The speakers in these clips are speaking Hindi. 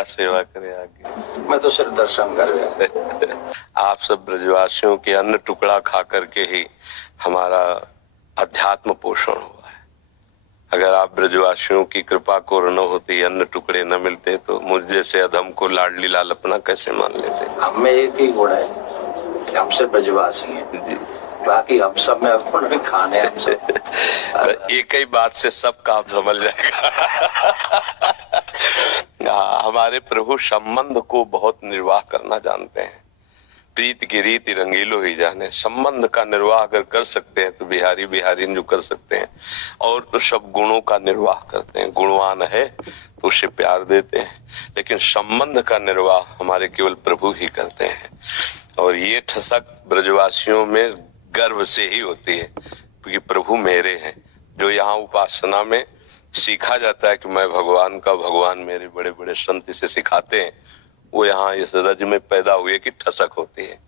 क्या सेवा करे आगे। मैं तो सिर्फ दर्शन कर गया। आप सब ब्रजवासियों के अन्न टुकड़ा खा करके ही हमारा अध्यात्म पोषण हुआ है। अगर आप ब्रजवासियों की कृपा को न होती, अन्न टुकड़े न मिलते, तो मुझ जैसे अधम को लाडली लाल अपना कैसे मान लेते। हम में एक ही गुण है कि हम सिर्फ ब्रजवासी हैं जी, बाकी हम सब में अपने खाने एक ही बात से सब काम समझ जाएगा। हमारे प्रभु संबंध को बहुत निर्वाह करना जानते हैं। प्रीत की रीति रंगीलो ही जाने। संबंध का निर्वाह अगर कर सकते हैं तो बिहारी बिहारी जो कर सकते हैं, और तो सब गुणों का निर्वाह करते हैं। गुणवान है तो उसे प्यार देते हैं, लेकिन संबंध का निर्वाह हमारे केवल प्रभु ही करते हैं। और ये ठसक ब्रजवासियों में गर्व से ही होती है, क्योंकि प्रभु मेरे हैं। जो यहाँ उपासना में सीखा जाता है कि मैं भगवान का, भगवान मेरे, बड़े बड़े संत इसे सिखाते हैं, वो यहाँ इस रज में पैदा हुए की ठसक होती है।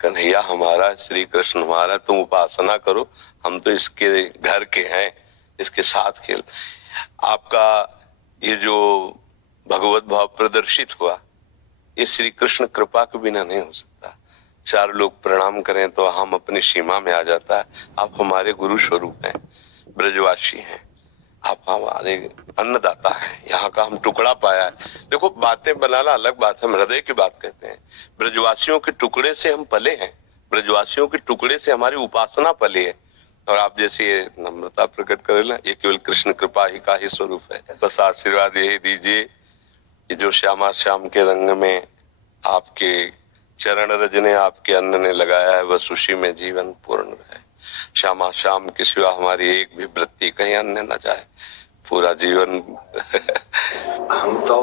कन्हैया हमारा, श्री कृष्ण हमारा, तुम उपासना करो, हम तो इसके घर के हैं, इसके साथ खेल। आपका ये जो भगवत भाव प्रदर्शित हुआ, ये श्री कृष्ण कृपा के बिना नहीं हो सकता। चार लोग प्रणाम करें तो हम अपनी सीमा में आ जाता है। आप हमारे गुरु स्वरूप हैं, ब्रजवासी हैं, आप हमारे अन्नदाता हैं। यहाँ का हम टुकड़ा पाया है। देखो, बातें बनाना अलग बात है, हम हृदय की बात कहते हैं। ब्रजवासियों के टुकड़े से हम पले हैं, ब्रजवासियों के टुकड़े से हमारी उपासना पली है। और आप जैसे ये नम्रता प्रकट करें ना, ये केवल कृष्ण कृपा ही का ही स्वरूप है। बस आशीर्वाद यही दीजिए कि जो श्यामा श्याम के रंग में आपके चरण रज ने, आपके अन्न ने लगाया है, बस उसी में जीवन पूर्ण रहे। श्यामा श्याम के सिवा हमारी एक भी वृत्ति कहीं अन्य न जाए, पूरा जीवन। हम तो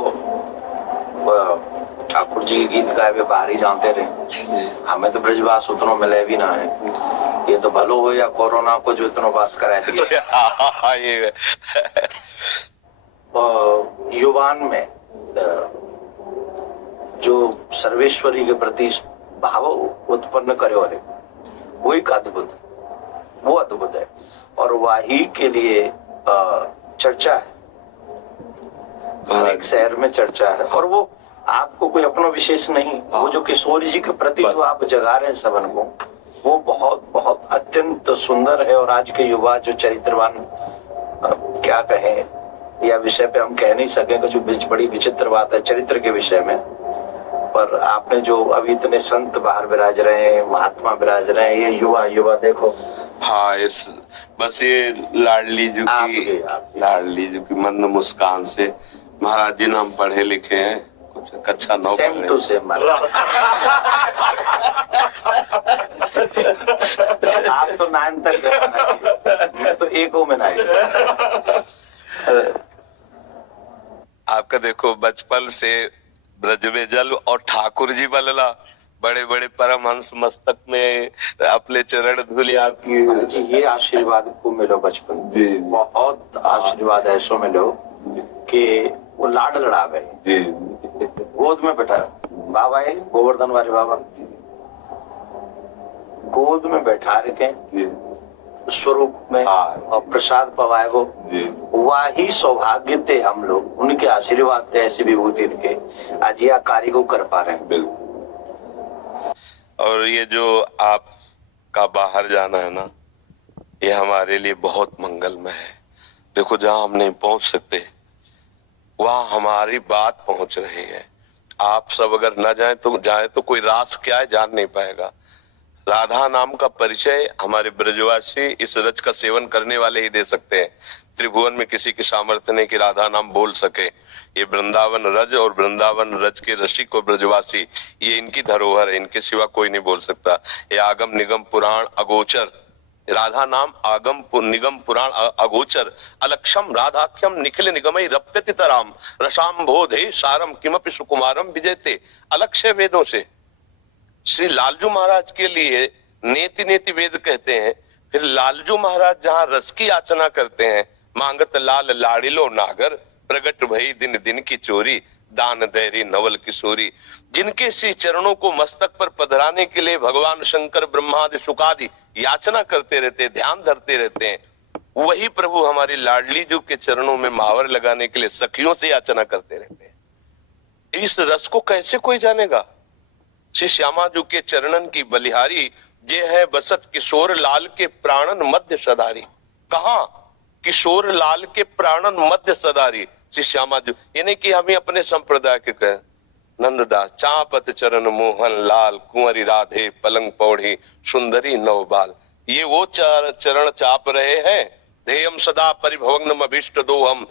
ठाकुर जी के गीत गाए हुए बाहर ही जानते रहे, हमें तो ब्रजवास उतनो मिले भी ना है। ये तो भलो हो या कोरोना को जो इतना वास करा दिया। युवान में जो सर्वेश्वरी के प्रति भाव उत्पन्न करो है, वो एक अद्भुत, वो अद्भुत है। और वही के लिए चर्चा है, एक शहर में चर्चा है। और वो आपको कोई अपना विशेष नहीं, वो जो किशोर जी के प्रति जो आप जगा रहे हैं सबन को, वो बहुत बहुत अत्यंत सुंदर है। और आज के युवा जो चरित्रवान, क्या कहें, या विषय पे हम कह नहीं सके, जो बड़ी विचित्र बात है चरित्र के विषय में। पर आपने जो अभी इतने संत बाहर विराज रहे हैं, महात्मा विराज रहे हैं, ये युवा देखो। हाँ, इस बस ये लाडली जी की मंद मुस्कान से, महाराज जी नाम पढ़े लिखे हैं, कुछ कक्षा 9 सेम टू सेम। आप तो 9 तक, मैं तो 1 में नहीं। आपका देखो, बचपन से ब्रज में जल और ठाकुर जी बलला, बड़े बड़े परमहंस मस्तक में अपने चरण धूलि आपकी जी। ये आशीर्वाद को मिलो बचपन, बहुत आशीर्वाद ऐसो मिलो कि वो लाड लड़ा गए, गोद में बैठा बाबा है, गोवर्धन वाले बाबा गोद में बैठा रखे स्वरूप में, और प्रसाद पवाए वो, वही सौभाग्य थे हम लोग, उनके आशीर्वाद थे, ऐसी विभूति के आज यह कार्य को कर पा रहे हैं। और ये जो आपका बाहर जाना है ना, ये हमारे लिए बहुत मंगलमय है। देखो, जहां हम नहीं पहुंच सकते वहां हमारी बात पहुंच रही है। आप सब अगर न जाए तो कोई रास क्या है जान नहीं पाएगा। राधा नाम का परिचय हमारे ब्रजवासी इस रज का सेवन करने वाले ही दे सकते हैं। त्रिभुवन में किसी की सामर्थ्य नहीं कि राधा नाम बोल सके। ये वृंदावन रज और वृंदावन रज के रसिक और ब्रजवासी, ये इनकी धरोहर है, इनके सिवा कोई नहीं बोल सकता। ये आगम निगम पुराण अगोचर, राधा नाम आगम निगम पुराण अगोचर, अलक्षम राधाख्यम निखिल निगमई रप्यति तराम रसाम बोधे सारम किमपि सुकुमारम विजयते। अलक्ष्य वेदों से श्री लालजू महाराज के लिए नेति नेति वेद कहते हैं। फिर लालजू महाराज जहाँ रस की याचना करते हैं, मांगत लाल लाड़िलो नागर, प्रगट भई दिन दिन की चोरी, दान दैरी नवल किशोरी। जिनके श्री चरणों को मस्तक पर पधराने के लिए भगवान शंकर ब्रह्मादि शुकादि याचना करते रहते, ध्यान धरते रहते हैं, वही प्रभु हमारी लाडली जी के चरणों में महावर लगाने के लिए सखियों से याचना करते रहते हैं। इस रस को कैसे कोई जानेगा? श्री श्यामा जी के चरणन की बलिहारी, जे है बसत किशोर लाल के प्राणन मध्य सदारी। कहा? किशोर लाल के प्राणन मध्य सदारी श्री श्यामा जी। यानी कि हमें अपने संप्रदाय के कहे नंददास चापत चरण मोहन लाल, कुंवरी राधे पलंग पौड़ी सुंदरी नवबाल। ये वो चरण चाप रहे हैं। ध्येयम सदा परिभवग्नम अभीष्ट दोहम,